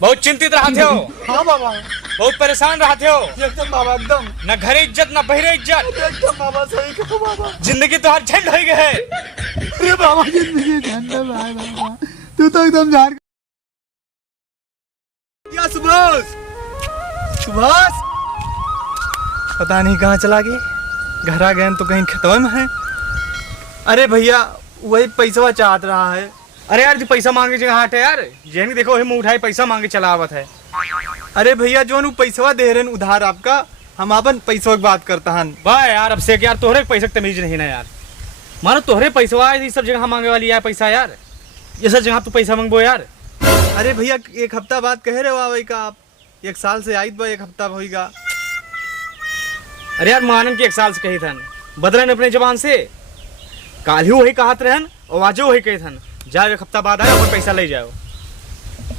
बहुत चिंतित रहते हो। हाँ बाबा, बहुत परेशान रहते हो। एकदम बाबा, एकदम न घरे इज्जत न बहरे इज्जत। एकदम बाबा, सही कहो बाबा। जिंदगी तो हर झंड हो गए है। अरे बाबा, जिंदगी झंड है बाबा, तू तो एकदम झाड़। क्या सुभाष, सुभाष पता नहीं कहाँ चला गया। घर आ गए तो कहीं खतवा में है। अरे भैया, वही पैसा चाहत रहा है। अरे यार, जो पैसा मांगे जगह हट है यार। जेन देखो वही मुंह उठाई पैसा मांगे चला आवत है। अरे भैया, जो पैसा दे रहे उधार आपका, हम अपन पैसा की बात करता हन। वाह यार, अब से यार तोहरे पैसे तमीज नहीं ना यार। मानो तोहरे पैसा ये सब जगह मांगे वाली यार पैसा यार। ये सब जगह तू पैसा मांगबो यार। अरे भैया, एक हफ्ता बाद कह रहे हो आवई का आप। 1 साल से आयत बा, 1 हफ्ता होगा। अरे यार, मानन की 1 साल से कही थन, बदलन अपने जबान से। काल ही वही कहत रहन और आज वही कही थन, जाओ 1 हफ्ता बाद आए और पैसा ले जाओ,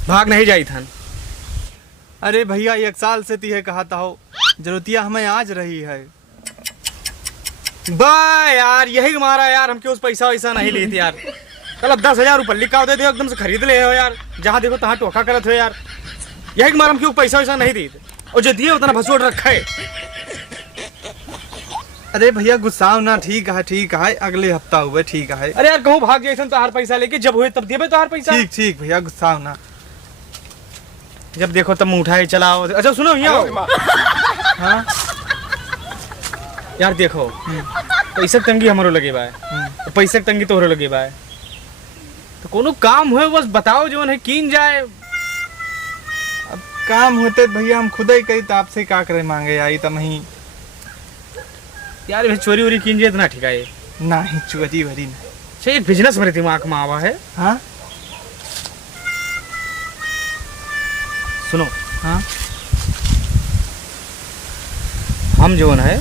भाग नहीं जाई थन। अरे भैया, 1 साल से तीहे कहता हो, जरूरतिया हमें आज रही है। वाह यार, यही मारा यार, हम क्यों उस पैसा वैसा नहीं लेते यार। कल 10,000 रुपये लिखा दे दो, एकदम से खरीद ले हो यार। जहाँ देखो तहाँ टोका करत हो यार। यही मारा हम क्यों पैसा वैसा नहीं देते, और जो दिए उतना भसोड़ रखा है। अरे भैया, गुस्साओ ना, ठीक है, अगले हफ्ता हुए, ठीक है। अरे यार, कहूँ भाग जाए तो हर पैसा लेके, जब हुए तब देवे तो हर पैसा। ठीक भैया, गुस्साओ ना। जब देखो तब मुँह उठाए चलाओ। अच्छा सुनो यहाँ। हाँ यार देखो, पैसा तंगी हमारो लगे बा, पैसा तंगी तोहरो लगे बा, तो कोनो काम हुए बस बताओ जो है कीन जाए। अब काम होते भैया हम खुद ही कही, तो आपसे का करे मांगे आई तो नहीं। यार चोरी वोरी कीन जाए इतना ठीक है नहीं, चोरी वरी नहीं। अच्छा, एक बिजनेस मेरे दिमाग में आवा है। हाँ सुनो। हाँ, हम जो है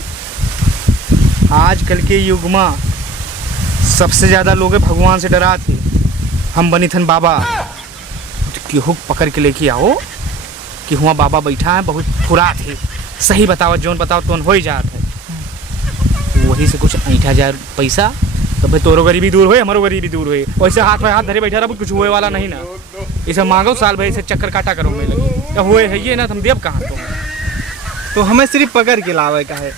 आजकल के युग में सबसे ज्यादा लोग भगवान से डरा थे। हम बनी थन बाबा, कि हुक पकड़ के लेके आओ कि हुआ बाबा बैठा है, बहुत फुरा थे, सही बताओ, जोन बताओ तो हो ही जात है। वही से कुछ ऐठा जाए पैसा, तो भाई तोरो गरीबी दूर होए, हमारो गरीबी दूर होए। वैसे हाथ में हाथ धरे बैठा रहा, कुछ हुए वाला नहीं ना। इसे मांगो साल भाई से चक्कर काटा करो मैं लगी, तो हुए है ये ना, तुम देव कहाँ तो हमें सिर्फ पकड़ के लावे का है।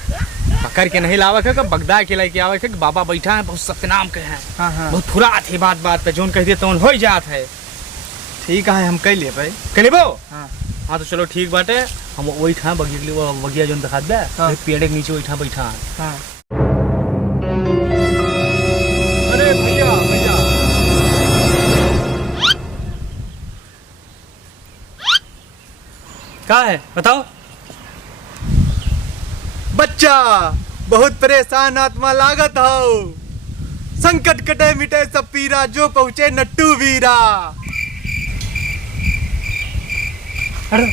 पकड़ के नहीं लावे है, बगदा के लाके आवे है कि बाबा बैठा है, बहुत सत्यनाम के हैं। हाँ हाँ, बहुत फुरात है, बात बात पे जोन कह दिए तो हो ही जात है। ठीक है, हम कह लिए भाई। कह लेबो। हाँ हाँ तो चलो ठीक बात है, हम वही ठा बगिया जोन दिखा दे, हाँ। पेड़ के नीचे वही ठा बैठा है। हाँ। अरे भैया भैया, क्या है बताओ। बच्चा बहुत परेशान आत्मा लागत हो, संकट कटे मिटे सब पीरा, जो पहुँचे नट्टू वीरा। अरे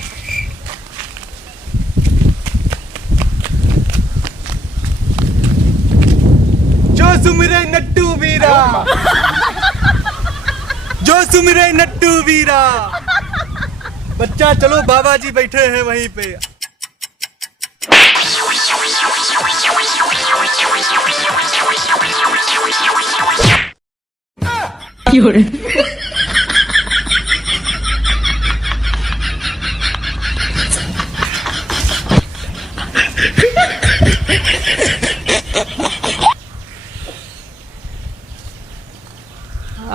जो सुमिरे नट्टू वीरा, जो सुमिरे नट्टू वीरा। बच्चा चलो, बाबा जी बैठे हैं वहीं पे।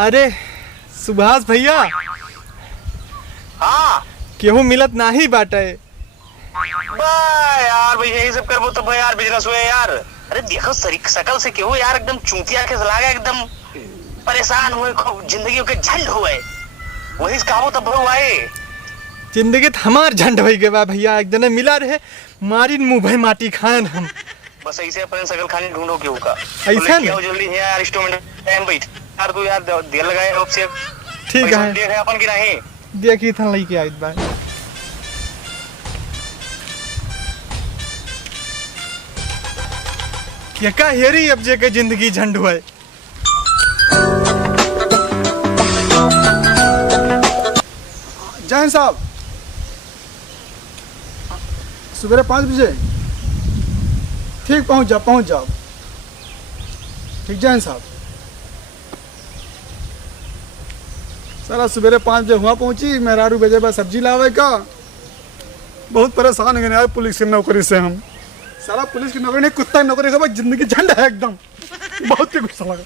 अरे सुभाष भैया, हाँ केहू मिलत नाही बाटे। यार भाई, यही सब करबो तो भाई यार बिजनेस हुए यार। अरे देखो शकल से क्यों यार, एकदम चूतिया के लागा, एकदम परेशान हुए, खूब जिंदगी के झंड हुए। वही कहो तब भाई आए। जिंदगी हमार झंड हो गए बा भैया। एक जने मिला रहे, मारी मुंह भाई माटी खान हम। बस ऐसे अपन सकल खानी ढूंढो क्यों का। ऐसा तो जल्दी है यार, इंस्ट्रूमेंट टाइम बैठ यार, तू यार दिल लगाए होप से। ठीक है, देख अपन की नहीं देखी था लेके आइत बा। क्या का हेरी अब जे के जिंदगी झंड हुए। जैन साहब, सुबह 5 बजे ठीक पहुंच जाओ। ठीक जैन साहब, साला सवेरे 5 बजे वहाँ पहुँची, मेहरारू भेजे बा सब्जी लावे का। बहुत परेशान हो गए यार पुलिस की नौकरी से हम। साला पुलिस की नौकरी नहीं, कुत्ता की नौकरी का जिंदगी झंड है एकदम। बहुत ही गुस्सा लगा।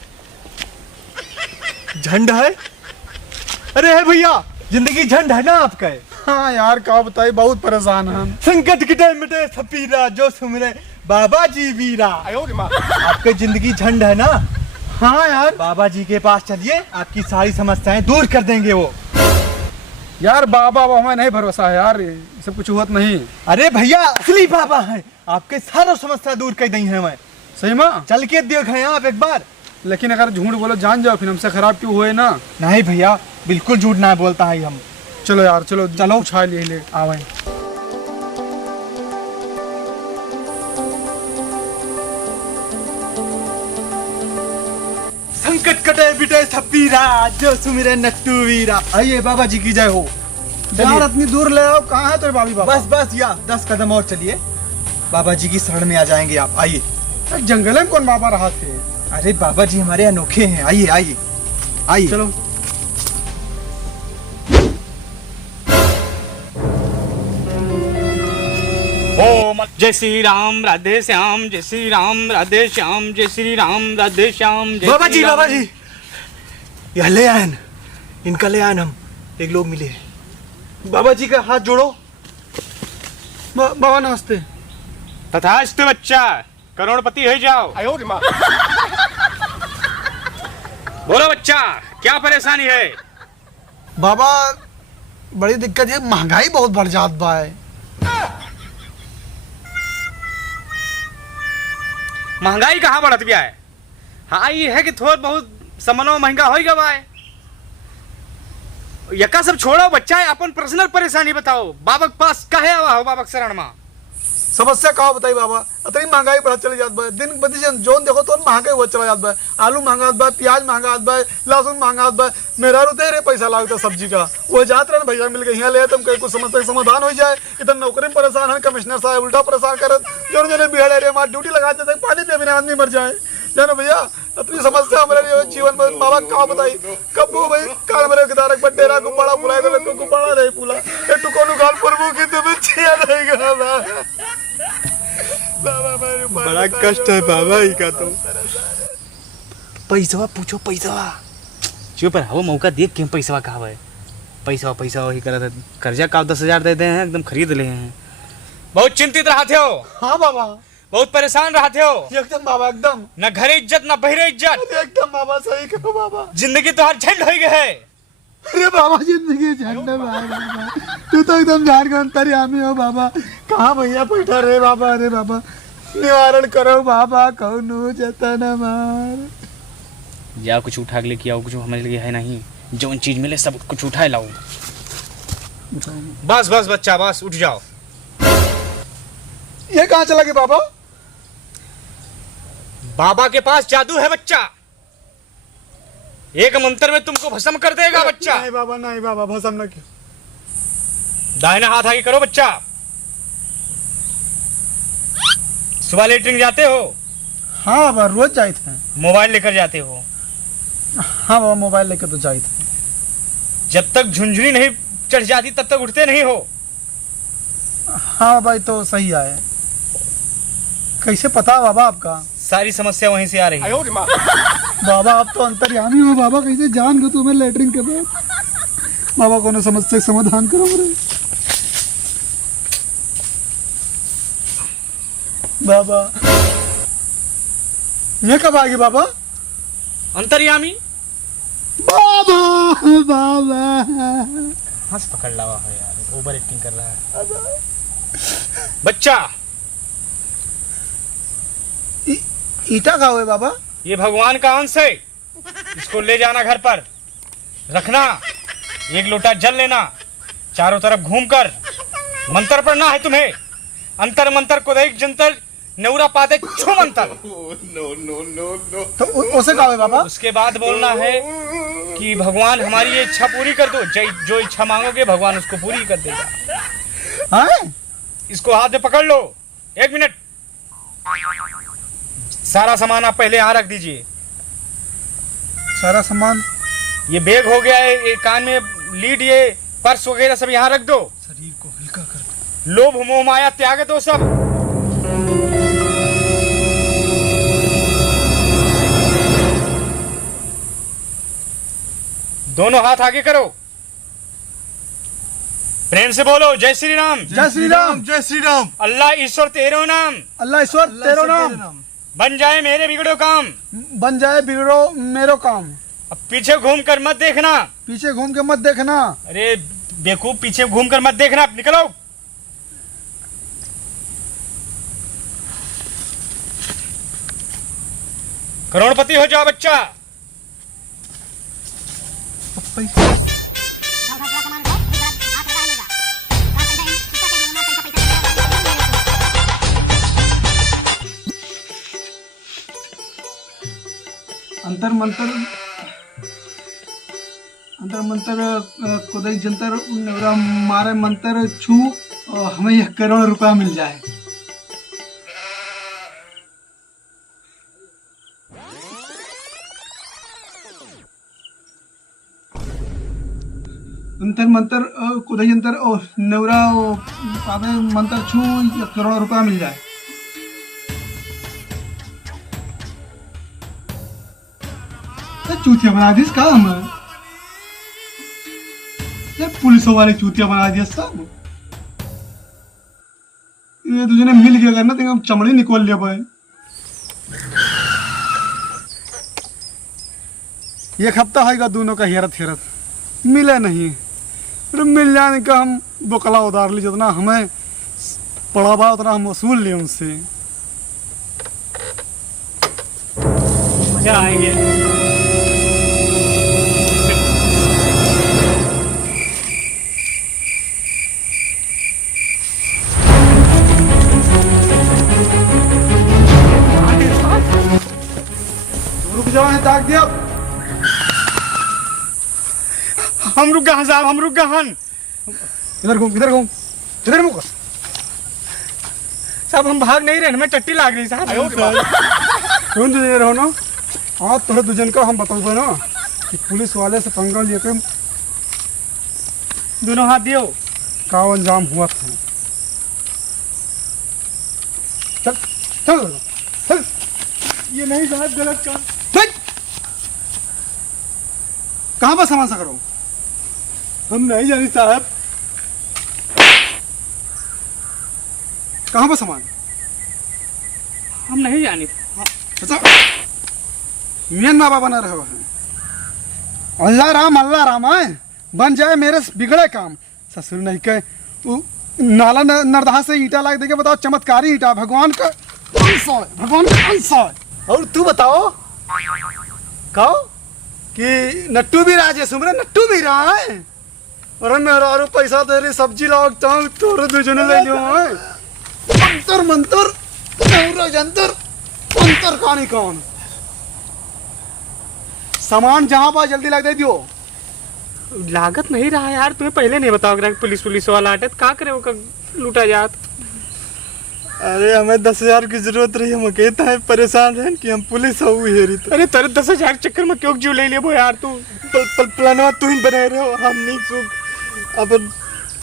झंड है? अरे है भैया, जिंदगी झंड है ना आपका? हाँ यार क्या बताइए, बहुत परेशान हैं हम। संकट के टाइम मिटे सपीरा, जो सुमरे बाबा जी वीरा। आपकी जिंदगी झंड है ना? हाँ यार। बाबा जी के पास चलिए, आपकी सारी समस्याएं दूर कर देंगे वो। यार बाबा हमें नहीं भरोसा है यार, ये सब कुछ हुआ नहीं। अरे भैया असली बाबा है, आपके सारा समस्या दूर कर दी है। मैं सही में चल के देखें आप एक बार। लेकिन अगर झूठ बोलो जान जाओ फिर हमसे खराब क्यों हुए ना। नहीं भैया, बिल्कुल झूठ ना बोलता है हम। चलो यार चलो चलो। उछा लिए ले आवे। संकट कटे बिटे सपीरा, जो सुमिरे नट्टू वीरा। आइए बाबा जी की जय हो। यार इतनी दूर ले आओ, कहाँ है तेरे बाबी बाबा? बस या 10 कदम और चलिए, बाबा जी की शरण में आ जाएंगे आप। आइए। जंगल में कौन बाबा रहा थे? अरे बाबा जी हमारे अनोखे हैं। आइए आइए आइए। चलो। ओम जय श्री राम राधे श्याम, जय श्री राम राधे श्याम, जय श्री राम राधे श्याम। बाबा जी यह ले आए, इनका ले आए। हम एक लोग मिले। बाबा जी का हाथ जोड़ो। बाबा नमस्ते। तथास्तु बच्चा, करोड़पति हो जाओ। बोलो बच्चा, क्या परेशानी है? बाबा बड़ी दिक्कत है, महंगाई बहुत बढ़ जात बा है। महंगाई कहाँ बढ़त गया है? हाँ ये है कि थोड़ा बहुत सामानो महंगा हो गया है। यका सब छोड़ो बच्चा, अपन पर्सनल परेशानी बताओ। बाबा के पास काहे आवा हो? बाबा के शरण में समस्या का बताई बाबा? इतनी महंगाई बढ़त चली जात बा, दिन प्रतिदिन जोन देखो तो महंगाई हुआ चला जात बा। आलू महंगा बा, प्याज महंगा बा, लहसुन महंगा बा। मेरा रुते रे पैसा लागता सब्जी का, वो जात रहे भैया मिल गए यहाँ ले तुम कहीं कुछ समस्या का समाधान हो जाए। इतना नौकरी में परेशान है, कमिश्नर साहब उल्टा परेशान करत, जो जो बिहार एरिया में ड्यूटी लगा देते पानी पे बिना आदमी मर जाए। जानो भैया इतनी समस्या हमारे जीवन में। बाबा का बताई कब वो भाई काल मेरे कितारक पर डेरा को बड़ा बुलाए को बड़ा नहीं पुला ए टुको नु गाल प्रभु की तो बच्चिया नहीं गा बाबा मेरे बड़ा कष्ट है बाबा ही का। तो पैसा पूछो, पैसा चुप रहो, मौका देख के पैसा कहा है। पैसा वही करत, कर्जा का 10,000 दे दे हैं, एकदम खरीद ले हैं। बहुत चिंतित रहते हो? हाँ बाबा बहुत परेशान रहते हो? एकदम बाबा एकदम। न घरे इज्जत न बहरे इज्जत। एकदम बाबा सही कहो बाबा। जिंदगी तो हर झंड हो गई है। अरे बाबा जिंदगी झंड है बाबा, तू तो एकदम झाड़ के अंतर्यामी हो बाबा। कहाँ भैया बैठा रे बाबा? अरे बाबा निवारण करो बाबा, कौनो जतन मार। जाओ कुछ उठा के लेके आओ, कुछ हमारे लिए है नहीं। जो चीज मिले सब कुछ उठाए लाओ। बस बस बच्चा बस उठ जाओ। ये कहाँ चला गया बाबा? बाबा के पास जादू है बच्चा, एक मंत्र में तुमको भस्म कर देगा बच्चा। नहीं बाबा, नहीं बाबा, भस्म न क्यों। दाहिना हाथ आगे करो बच्चा। सुबह लेटरिन जाते हो? हाँ बाबा रोज जाए थे। मोबाइल लेकर जाते हो? हाँ बाबा मोबाइल लेकर तो जाए थे। जब तक झुंझुनी नहीं चढ़ जाती तब तक उठते नहीं हो? हाँ बाबा तो सही आए। कैसे पता बाबा आपका? सारी समस्या वहीं से आ रही है। बाबा आप तो अंतर्यामी हो बाबा, कैसे जान गए तुम्हें लेटरिन के बाद? बाबा कोनो समस्या समाधान करो मेरे। बाबा ये कब आ गई बाबा? अंतर्यामी बाबा बाबा हंस पकड़ लावा है यार, ओवर एक्टिंग कर रहा है बच्चा। ईटा खाओ है बाबा? ये भगवान का अंश है, इसको ले जाना घर पर रखना। एक लोटा जल लेना, चारों तरफ घूमकर मंत्र पढ़ना है तुम्हें। अंतर मंत्र को देख जंतर नेउरा पादे छो मंत्र। तो उसे खाओ है बाबा? उसके बाद बोलना है कि भगवान हमारी ये इच्छा पूरी कर दो। जो इच्छा मांगोगे भगवान उसको पूरी कर देगा। हाँ? इसको हाथ में पकड़ लो। 1 मिनट, सारा सामान आप पहले यहाँ रख दीजिए। सारा सामान ये बैग हो गया है, ये कान में लीड, ये पर्स वगैरह सब यहाँ रख दो। शरीर को हल्का कर दो। लोभ मोह माया त्याग दो सब। दोनों हाथ आगे करो, प्रेम से बोलो जय श्री राम। जय श्री राम, जय श्री राम। अल्लाह ईश्वर तेरो नाम, अल्लाह ईश्वर तेरो नाम, बन जाए मेरे बिगड़ो काम। बन जाए बिगड़ो मेरो काम। अब पीछे घूम कर मत देखना। पीछे घूम के मत देखना। अरे बेवकूफ, पीछे घूम कर मत देखना, निकलो। करोड़पति हो जाओ बच्चा। अंतर मंतर खुदाई जंतर नवरा मारे मंतर छू हमें 1 करोड़ रुपया मिल जाए। अंतर मंतर खुदाई जंतर नवरा पावे मंतर छू 1 करोड़ रुपया मिल जाए। चूतिया बना दी काम है यार, पुलिस वाले चूतिया बना दिया सब। ये तुझे मिल गया करना तो चमड़ी निकोल लिया भाई। एक हफ्ता होगा दोनों का हेरत हेरत, मिला नहीं। फिर मिल जाने का हम बोकला उधार ली, जितना हमें पड़ा बा उतना हम वसूल लिए उनसे। मजा आएंगे। ताक दिया। हम रुक गए साहब, हम रुक गए। इधर घूम, इधर घूम, इधर मुक। साहब हम भाग नहीं रहे, हमें टट्टी लाग रही साहब। कौन तुझे रहो ना? हाँ तोहरे दुजन का हम बताऊंगा ना कि पुलिस वाले से पंगा लेके दोनों हाथ दियो। का अंजाम हुआ था। चल चल चल। ये नहीं साहब, गलत काम। कहाँ पर सामान सा करो? हम नहीं जानी साहब। कहाँ पर सामान? हम नहीं जानी। अच्छा मियां बाबा बना रहे हैं। अल्लाह राम है, बन जाए मेरे बिगड़े काम। ससुर नहीं कहे नाला नरदहा से ईटा लाग देके बताओ, चमत्कारी ईटा भगवान का अंश है, भगवान का अंश है। और तू बताओ कहो कि नट्टू भी राजे सुमरे नट्टू भी रहा है। अरे मेरा पैसा तेरी सब्जी लाओ चाहूँ तोरे दूजने ले लियो है। अंतर मंतर जंतर अंतर कहानी कौन? सामान जहाँ पर जल्दी लग दे दियो। लागत नहीं रहा यार, तुम्हें पहले नहीं बताओ कि पुलिस वाला आटे तो का करे, वो लूटा जात। अरे हमें 10,000 की जरूरत रही, हम कहता है परेशान रहे कि हम पुलिस हो हेरी। अरे तेरे 10,000 चक्कर में क्यों जीव ले लिया वो यार? तू प्लानवा तू ही बना रहे हो, हम नहीं सुख। अब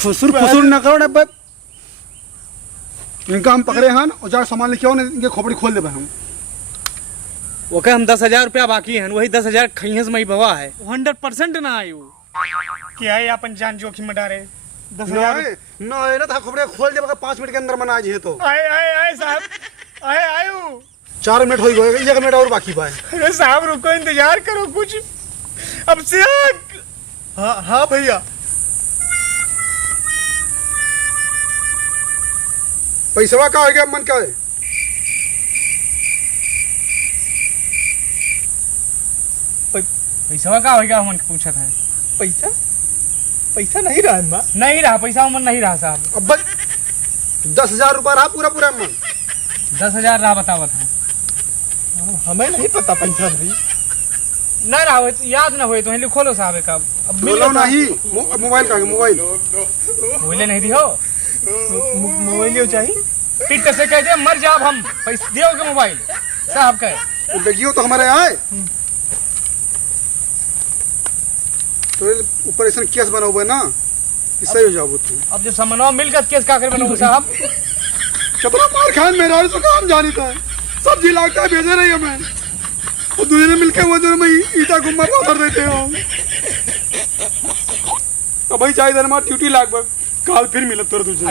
फुसुर न करो ना, इनका हम पकड़े हैं और जाकर सामान लेके आओ, इनके खोपड़ी खोल दे हम। ओके हम 10,000 रुपया बाकी हैं, वही 10,000 खइहस मई बवा है। 100% ना आई वो क्या है, अपन जान जोखिम में डाले। 10,000 ना था खोपड़ी खोल दे, 5 मिनट के अंदर मना जी है तो आए साहब, आए 4 मिनट हो गए, 1 मिनट और बाकी पाए। अरे साहब रुको, इंतजार करो कुछ। अब से हाँ भैया। पैसा का हो गया मन का है? पैसा का हो गया, हमन पूछा था। पैसा नहीं रहा है, नहीं रहा पैसा, मन नहीं रहा साहब। अब 10,000 रुपया रहा पूरा मन। 10,000 रहा बतावा था। हमें नहीं पता पैसा भाई। न रहा हो, याद ना हो तो लिखो लो साहब का। अब बोलो नहीं, मोबाइल का मोबाइल बोले नहीं दियो, मोबाइल चाहिए। पिट से कह दे मर जाओ, हम पैसा दियो के मोबाइल साहब का। देखियो तो हमारे आए तो ऊपर ऐसा केस बना हुआ है ना, सही हो जाओ तू। अब जो समनवा मिलकर केस का कर बनू साहब। कितना मार खान मेरा तो काम जानी था, सब्जी लागता है भेजे नहीं हमें, और दूसरे ने मिलके वो जो मैं ईटा गुम्मा उतर देते हो। अब भाई चाहिए ड्यूटी लाग काल फिर मिलत तुझे।